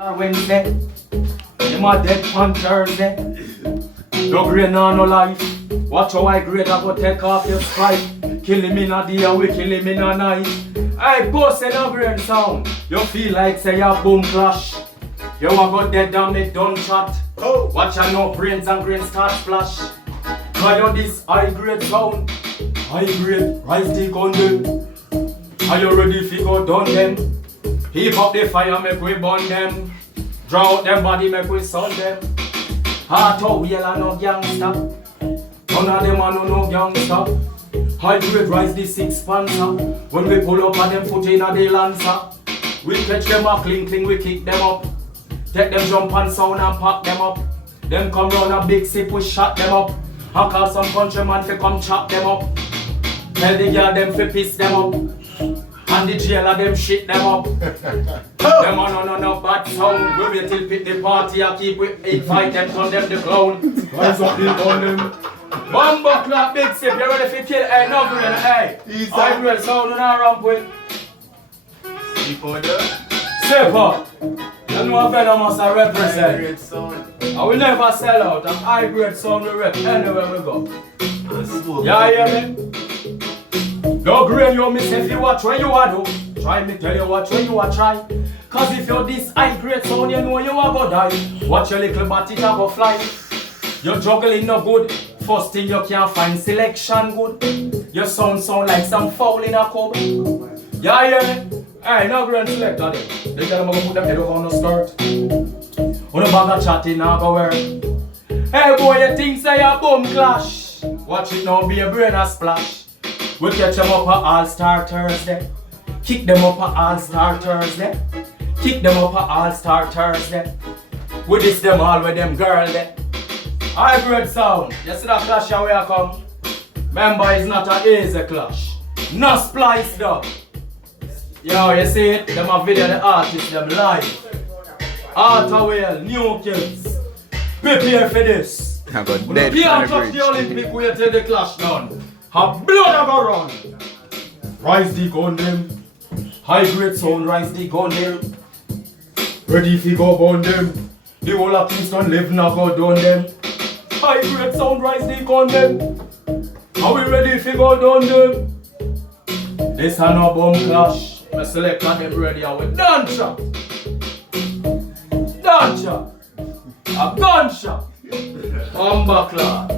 Wednesday, him a dead on Thursday. No grade no life. Watch how I grade I go take off your stripe. Kill him in a day, we kill him in a night. I post no grade sound. You feel like say a boom clash. You a go dead and make done chat. Watch I no brains and grain start splash. Try you this high grade sound. High grade, rise the gun them. Are you ready fi go done them? Heap up the fire, make we burn them. Draw out them body, make we sun them. Heart out wheel and no gangster. None of them are no gangster. High grade rise the six panzer. When we pull up at them foot in a the lancer. We catch them a cling, we kick them up. Take them jump and sound and pack them up. Them come round a big sip, we shot them up. I call some countryman fi come chop them up. Tell the girl them fi piss them up. And the jailer them shit them up. Them on no bad sound. We wait till pick the party and keep with 8-5 them turn them the clown. Rise up the gun them. Bumbo clap big sip, you ready for kill? Hey, no grade, hey. I grade sound on our ramp with. Step up. You know Venomus I represent. I will never sell out. I'm high grade sound we rep anywhere we go. Yeah, hear me? No grade you miss if you watch where you are do. Try me tell you watch where you are try. Cause if you're this high grade sound you know you are go die. Watch your little body go fly. You're juggling no good. First thing you can't find selection good. Your sound like some foul in a cup. Yeah, hear me? Hey, no grand selector them. They tell them I'm gonna put them head over on the skirt. On the bag of chatting now go wear. Hey boy, you think say a boom clash. Watch it now be a brain a splash. We catch them up at All-Star Thursday. Kick them up at All-Star Thursday. Kick them up at All-Star Thursday. We diss them all with them girl there. High grade sound. You see that clash here where I come? Remember it's not an easy clash. No splice though. Yo, you see it? Them a video the artists, them live. Artawell, new kids. Prepare for this. I got When dead the on PRT the of the bridge. Olympic we take the clash down. Have blood a go run. Rise the gun them. High grade sound, rise the gun them. Ready fi go burn them. The whole of Kingston live now go down them. High grade sound, rise the gun them. Are we ready fi go down them? This a no bomb clash. I select on them ready and we done shot. Done shot. A gunshot. Humber clap.